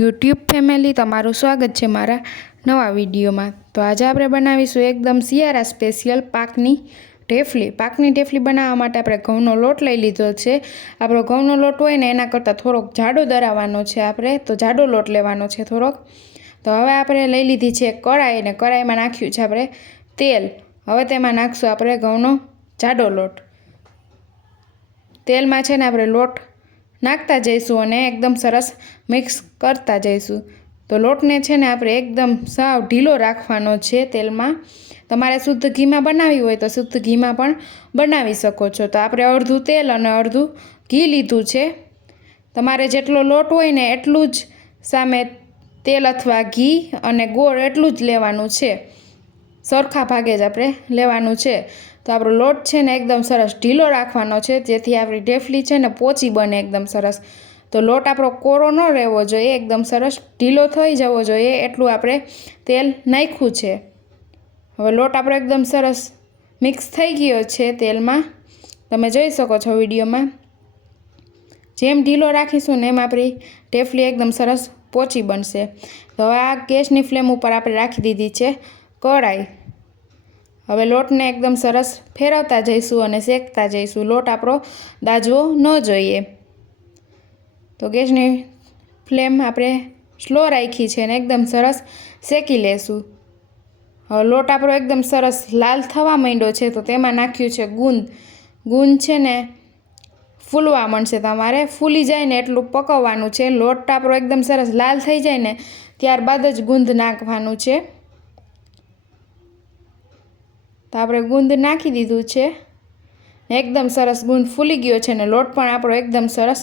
YouTube family, તમારું સ્વાગત છે મારા નવા વિડીયોમાં. તો આજે આપણે બનાવીશું એકદમ શિયાળા સ્પેશિયલ પાકની ઢેફલી. પાકની ઢેફલી બનાવવા માટે આપણે ઘઉંનો લોટ લઈ લીધો છે. આપણો ઘઉંનો લોટ હોય ને, એના કરતાં થોડોક જાડો દરાવવાનો છે આપણે, તો જાડો લોટ લેવાનો છે થોડોક. તો હવે આપણે લઈ લીધી છે કઢાઈ અને કઢાઈમાં નાખ્યું છે આપણે તેલ. હવે તેમાં નાખશું આપણે ઘઉંનો જાડો લોટ. તેલમાં છે ને આપણે લોટ નાખતા જઈશું અને એકદમ સરસ મિક્સ કરતા જઈશું. તો લોટને છે ને આપણે એકદમ સાવ ઢીલો રાખવાનો છે તેલમાં. તમારે શુદ્ધ ઘીમાં બનાવવી હોય તો શુદ્ધ ઘીમાં પણ બનાવી શકો છો. તો આપણે અડધું તેલ અને અડધું ઘી લીધું છે. તમારે જેટલો લોટ હોય ને એટલું જ સામે તેલ અથવા ઘી અને ગોળ એટલું જ લેવાનું છે. સરખા ભાગે જ આપણે લેવાનું છે. તો આપણો લોટ છે ને એકદમ સરસ ઢીલો રાખવાનો છે, જેથી આપણી ઢેફલી છે ને પોચી બને એકદમ સરસ. તો લોટ આપણો કોરો ન રહેવો જોઈએ, એકદમ સરસ ઢીલો થઈ જવો જોઈએ, એટલું આપણે તેલ નાખ્યું છે. હવે લોટ આપણો એકદમ સરસ મિક્સ થઈ ગયો છે તેલમાં. તમે જોઈ શકો છો વિડીયોમાં. જેમ ઢીલો રાખીશું ને એમ આપણી ઢેફલી એકદમ સરસ પોચી બનશે. તો હવે આ ગેસની ફ્લેમ ઉપર આપણે રાખી દીધી છે કઢાઈ. હવે લોટને એકદમ સરસ ફેરવતા જઈશું અને શેકતા જઈશું. લોટ આપણો દાજવો ન જોઈએ. તો ગેસની ફ્લેમ આપણે સ્લો રાખી છે અને એકદમ સરસ શેકી લેશું. હવે લોટ આપણો એકદમ સરસ લાલ થવા માંડ્યો છે તો તેમાં નાખ્યું છે ગુંદ. ગુંદ છે ને ફૂલવા માંડશે. તમારે ફૂલી જાય ને એટલું પકવવાનું છે. લોટ આપણો એકદમ સરસ લાલ થઈ જાય ને ત્યારબાદ જ ગુંદ નાખવાનું છે. તો આપણે ગુંદ નાખી દીધું છે. એકદમ સરસ ગુંદ ફૂલી ગયો છે ને લોટ પણ આપણો એકદમ સરસ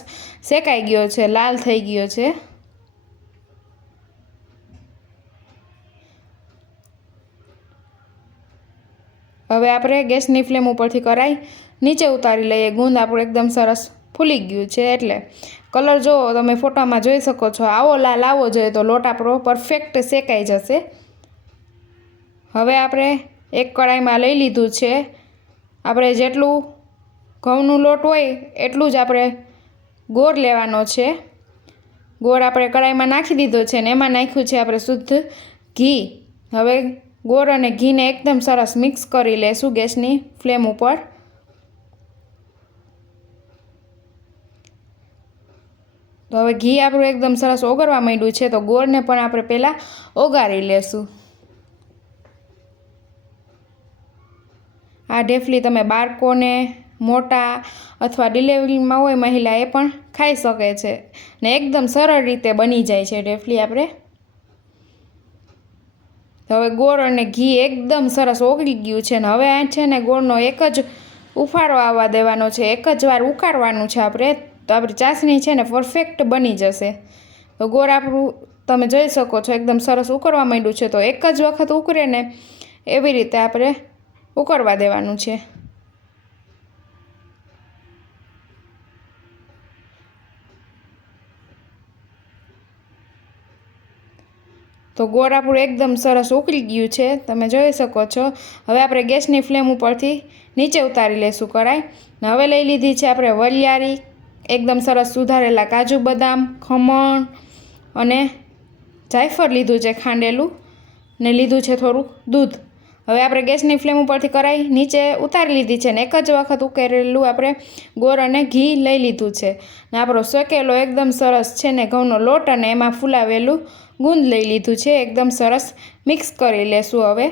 શેકાઈ ગયો છે, લાલ થઈ ગયો છે. હવે આપણે ગેસની ફ્લેમ ઉપરથી કરાઈ, નીચે ઉતારી લઈએ. ગુંદ આપણું એકદમ સરસ ફૂલી ગયું છે એટલે કલર જો તમે ફોટામાં જોઈ શકો છો. આવો લાલ આવો જોઈએ તો લોટ આપણો પરફેક્ટ શેકાઈ જશે. હવે આપણે એક કડાઈમાં લઈ લીધું છે. આપણે જેટલું ઘઉંનું લોટ હોય એટલું જ આપણે ગોળ લેવાનો છે. ગોળ આપણે કડાઈમાં નાખી દીધો છે ને એમાં નાખ્યું છે આપણે શુદ્ધ ઘી. હવે ગોળ અને ઘીને એકદમ સરસ મિક્સ કરી લેશું ગેસની ફ્લેમ ઉપર. તો હવે ઘી આપણું એકદમ સરસ ઓગળવા માંડ્યું છે તો ગોળને પણ આપણે પહેલાં ઓગાળી લેશું. આ ઢેફલી તમે બાળકોને મોટા અથવા ડિલેવરીમાં હોય મહિલા એ પણ ખાઈ શકે છે. ને એકદમ સરળ રીતે બની જાય છે ઢેફલી આપણે. હવે ગોળ અને ઘી એકદમ સરસ ઓગળી ગયું છે ને હવે આ છે ને ગોળનો એક જ ઉફાળો આવવા દેવાનો છે. એક જ વાર ઉકાળવાનું છે આપણે. તો આપણી ચાસણી છે ને પરફેક્ટ બની જશે. તો ગોળ આપણું તમે જોઈ શકો છો એકદમ સરસ ઉકળવા માંડ્યું છે. તો એક જ વખત ઉકળે ને એવી રીતે આપણે ઉકળવા દેવાનું છે. તો ગોળ એકદમ સરસ ઉકળી ગયું છે. તમે જોઈ શકો છો. હવે આપણે ગેસની ફ્લેમ ઉપરથી નીચે ઉતારી લઈશું ને હવે લઈ લીધી છે આપણે વલિયારી એકદમ સરસ સુધારેલા કાજુ બદામ, ખમણ અને જાયફળ લીધું છે ખાંડેલું. ને લીધું છે થોડુંક દૂધ. હવે આપણે ગેસની ફ્લેમ ઉપરથી કરાઈ, નીચે ઉતારી લીધી છે ને એક જ વખત ઉકેરેલું આપણે ગોળ અને ઘી લઈ લીધું છે. ને આપણો શેકેલો એકદમ સરસ છે ને ઘઉંનો લોટ અને એમાં ફૂલાવેલું ગુંદ લઈ લીધું છે. એકદમ સરસ મિક્સ કરી લેશું હવે.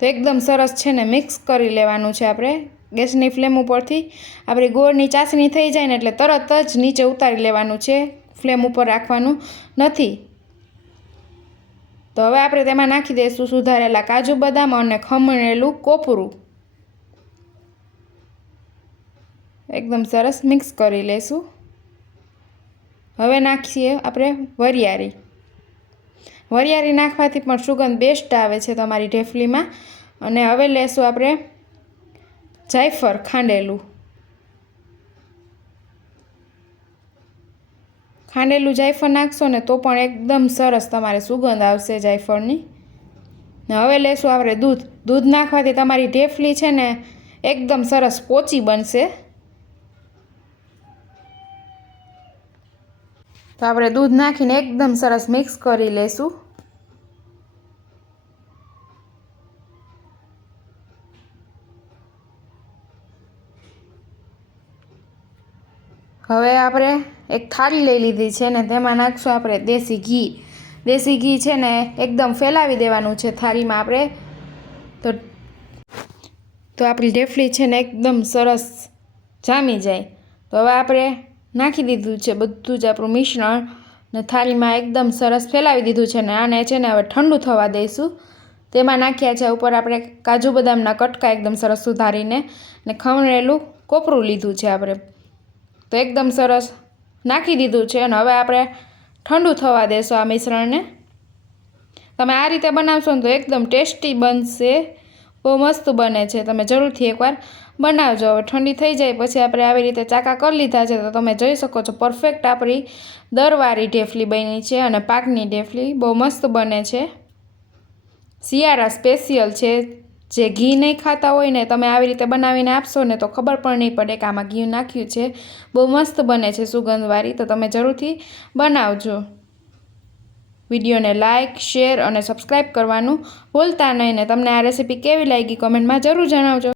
તો એકદમ સરસ છે ને મિક્સ કરી લેવાનું છે આપણે. ગેસની ફ્લેમ ઉપરથી આપણી ગોળની ચાસણી થઈ જાય ને એટલે તરત જ નીચે ઉતારી લેવાનું છે. ફ્લેમ ઉપર રાખવાનું નથી. તો હવે આપણે તેમાં નાખી દઈશું સુધારેલા કાજુ બદામ અને ખમણેલું કોપરું. એકદમ સરસ મિક્સ કરી લઈશું. હવે નાખીએ આપણે વરિયાળી. વરિયારી નાખવાથી પણ સુગંધ બેસ્ટ આવે છે તમારી ઢેફલીમાં અને હવે લેશું આપણે જાયફળ ખાંડેલું. ખાંડેલું જાયફળ નાખશો ને તો પણ એકદમ સરસ તમારે સુગંધ આવશે જાયફળની. હવે લેશું આપણે દૂધ. દૂધ નાખવાથી તમારી ઢેફલી છે ને એકદમ સરસ પોચી બનશે. તો આપણે દૂધ નાખીને એકદમ સરસ મિક્સ કરી લઈશું હવે આપણે એક થાળી લઈ લીધી છે ને તેમાં નાખશું આપણે દેશી ઘી. દેશી ઘી છે ને એકદમ ફેલાવી દેવાનું છે થાળીમાં આપણે. તો તો આપણી ઢેફલી છે ને એકદમ સરસ જામી જાય. તો હવે આપણે નાખી દીધું છે બધું જ આપણું મિશ્રણ ને થાળીમાં એકદમ સરસ ફેલાવી દીધું છે ને આને છે ને હવે ઠંડુ થવા દઈશું. તેમાં નાખ્યા છે ઉપર આપણે કાજુ બદામના કટકા એકદમ સરસ સુધારીને ને ખમણેલું કોપરું લીધું છે આપણે. તો એકદમ સરસ નાખી દીધું છે અને હવે આપણે ઠંડુ થવા દેશું આ મિશ્રણને. તમે આ રીતે બનાવશો ને તો એકદમ ટેસ્ટી બનશે. બહુ મસ્ત બને છે. તમે જરૂરથી એકવાર બનાવજો. હવે ઠંડી થઈ જાય પછી આપણે આવી રીતે ચાકા કરી લીધા છે તો તમે જોઈ શકો છો પરફેક્ટ આપણી દરવાળી ઢેફલી બની છે અને પાકની ઢેફલી બહુ મસ્ત બને છે. શિયાળા સ્પેશિયલ છે. જે ઘી નહીં ખાતા હોય ને તમે આવી રીતે બનાવીને આપશો ને તો ખબર પણ નહીં પડે કે આમાં ઘી નાખ્યું છે. બહુ મસ્ત બને છે સુગંધવાળી, તો તમે જરૂરથી બનાવજો. વિડીયોને લાઇક શેર અને સબસ્ક્રાઈબ કરવાનું ભૂલતા નહીં ને તમને આ રેસીપી કેવી લાગી કમેન્ટમાં જરૂર જણાવજો.